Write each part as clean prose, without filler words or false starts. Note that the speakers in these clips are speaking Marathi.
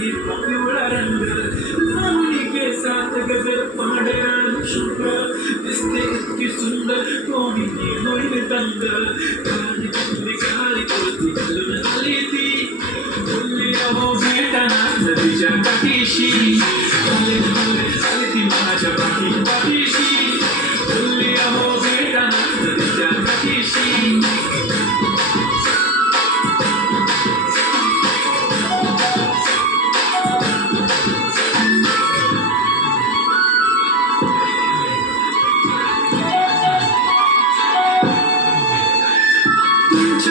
नाही पिवळा रंग लावणी केसात गजर पांढऱ्या शुभ्र दिसते इतकी सुंदर कोणी होईल दंग काळी कुंडी काळी कुर्ती घालून आली ती बोलली अहो भेटाना नदीच्या काठीशी आले आले ती माझ्या पाठीशी बोलली अहो भेटाना नदीच्या काठीशी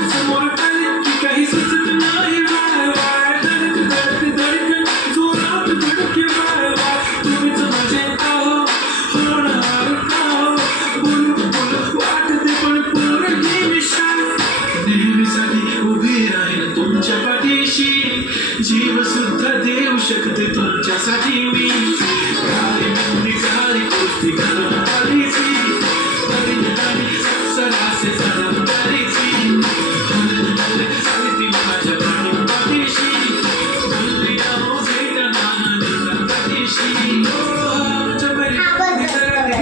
समोर की काही सुचत नाही वाय धडकन जोरात धडके वाय तुम्हीच माझे आहो होणार आहो बोलू वाटते पण पोरगी विशाल नेहमीसाठी उभी राहील तुमच्या पाठीशी जीव सुद्धा देऊ शकते तुमच्यासाठी मी